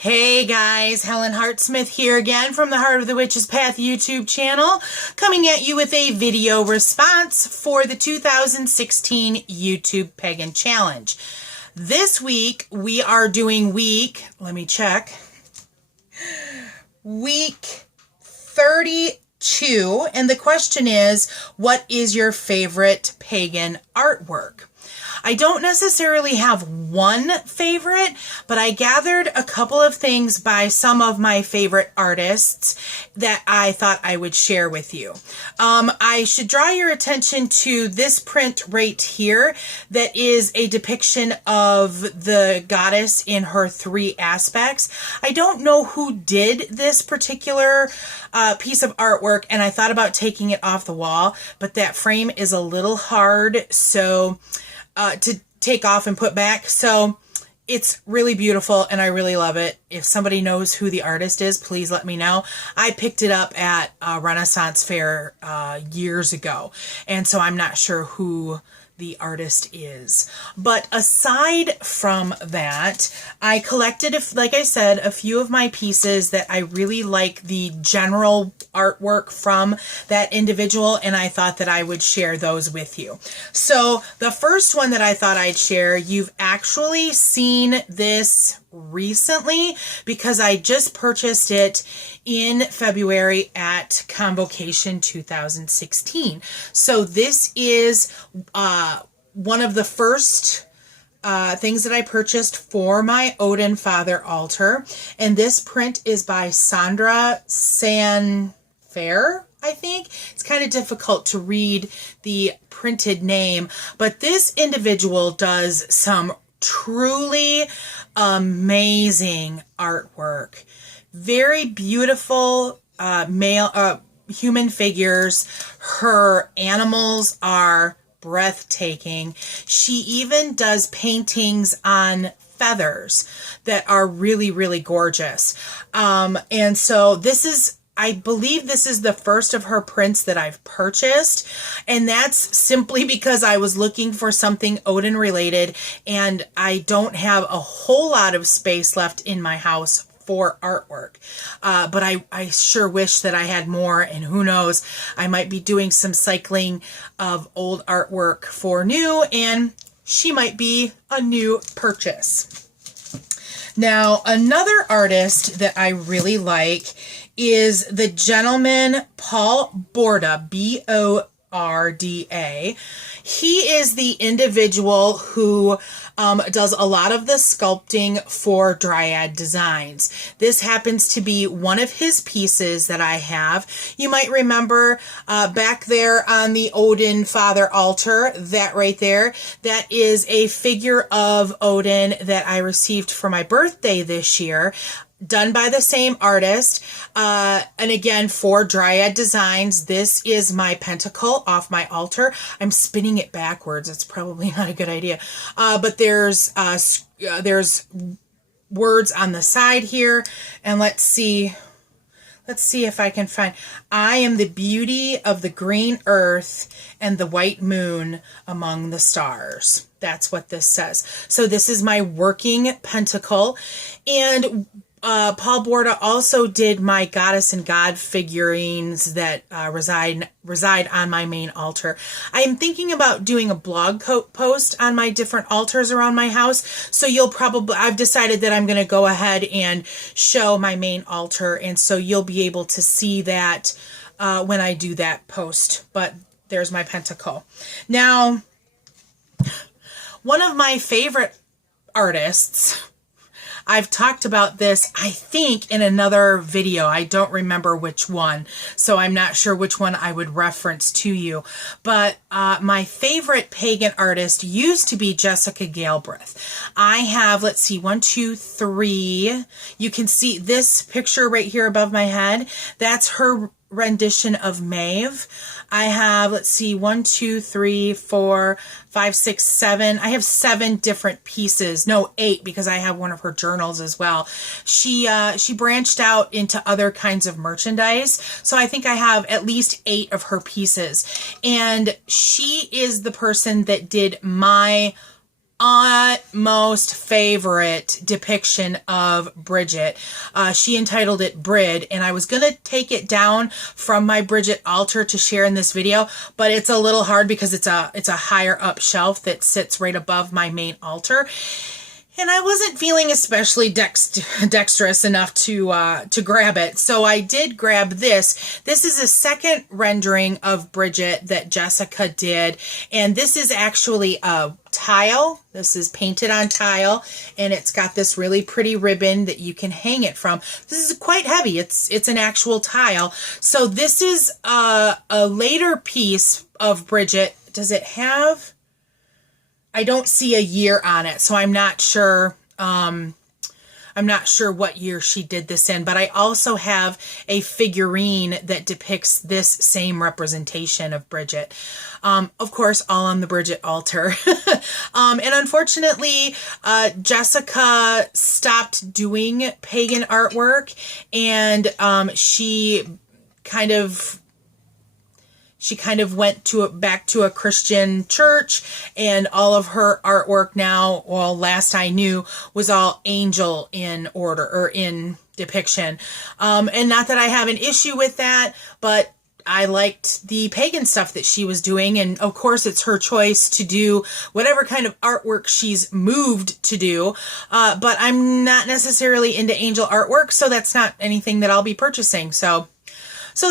Hey guys, Helen Hartsmith here again from the Heart of the Witch's Path YouTube channel, coming at you with a video response for the 2016 YouTube Pagan Challenge. This week we are doing week 32, and the question is, what is your favorite pagan artwork? I don't necessarily have one favorite, but I gathered a couple of things by some of my favorite artists that I thought I would share with you. I should draw your attention to this print right here that is a depiction of the goddess in her three aspects. I don't know who did this particular piece of artwork, and I thought about taking it off the wall, but that frame is a little hard, so to take off and put back. So it's really beautiful and I really love it. If somebody knows who the artist is, please let me know. I picked it up at a Renaissance fair years ago, and so I'm not sure who the artist is. But aside from that, I collected, like I said, a few of my pieces that I really like the general artwork from that individual, and I thought that I would share those with you. So the first one that I thought I'd share, you've actually seen this recently because I just purchased it in February at Convocation 2016. So this is one of the first things that I purchased for my Odin Father altar, and this print is by Sandra I think. It's kind of difficult to read the printed name, but this individual does some truly amazing artwork. Very beautiful human figures. Her animals are breathtaking. She even does paintings on feathers that are really, really gorgeous. And so this is, I believe this is the first of her prints that I've purchased, and that's simply because I was looking for something Odin related, and I don't have a whole lot of space left in my house for artwork. But I sure wish that I had more, and who knows, I might be doing some cycling of old artwork for new, and she might be a new purchase. Now, another artist that I really like is the gentleman Paul Borda, B-O-R-D-A. He is the individual who does a lot of the sculpting for Dryad designs. This happens to be one of his pieces that I have. You might remember back there on the Odin Father altar, that right there, that is a figure of Odin that I received for my birthday this year, done by the same artist, and again for Dryad Designs. This is my pentacle off my altar. I'm spinning it backwards. It's probably not a good idea, but there's words on the side here, and let's see if I can find. I am the beauty of the green earth and the white moon among the stars. That's what this says. So this is my working pentacle, and Paul Borda also did my goddess and god figurines that reside on my main altar. I am thinking about doing a blog post on my different altars around my house, so I've decided that I'm going to go ahead and show my main altar, and so you'll be able to see that when I do that post. But there's my pentacle. Now, one of my favorite artists, I've talked about this, I think, in another video. I don't remember which one, so I'm not sure which one I would reference to you. But my favorite pagan artist used to be Jessica Gailbreth. I have, let's see, 1, 2, 3. You can see this picture right here above my head. That's her rendition of Maeve. I have, let's see, 1, 2, 3, 4, 5, 6, 7. I have 7 different pieces. No, 8, because I have one of her journals as well. She branched out into other kinds of merchandise, so I think I have at least 8 of her pieces. And she is the person that did my utmost favorite depiction of Bridget. She entitled it Brid, and I was going to take it down from my Bridget altar to share in this video, but it's a little hard because it's a higher up shelf that sits right above my main altar. And I wasn't feeling especially dexterous enough to grab it. So I did grab this. This is a second rendering of Bridget that Jessica did. And this is actually a tile. This is painted on tile. And it's got this really pretty ribbon that you can hang it from. This is quite heavy. It's an actual tile. So this is a later piece of Bridget. Does it have... I don't see a year on it, so I'm not sure. I'm not sure what year she did this in, but I also have a figurine that depicts this same representation of Bridget. Of course, all on the Bridget altar. And unfortunately, Jessica stopped doing pagan artwork, and she kind of went back to a Christian church, and all of her artwork now, well, last I knew, was all angel in order or in depiction. And not that I have an issue with that, but I liked the pagan stuff that she was doing. And of course, it's her choice to do whatever kind of artwork she's moved to do. But I'm not necessarily into angel artwork, so that's not anything that I'll be purchasing. So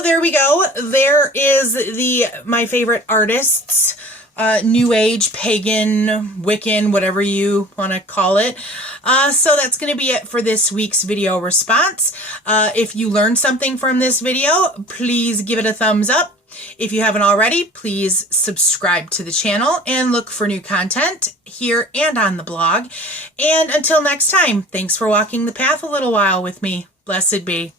there we go. There is my favorite artists, New Age, Pagan, Wiccan, whatever you want to call it. So that's going to be it for this week's video response. If you learned something from this video, please give it a thumbs up. If you haven't already, please subscribe to the channel and look for new content here and on the blog. And until next time, thanks for walking the path a little while with me. Blessed be.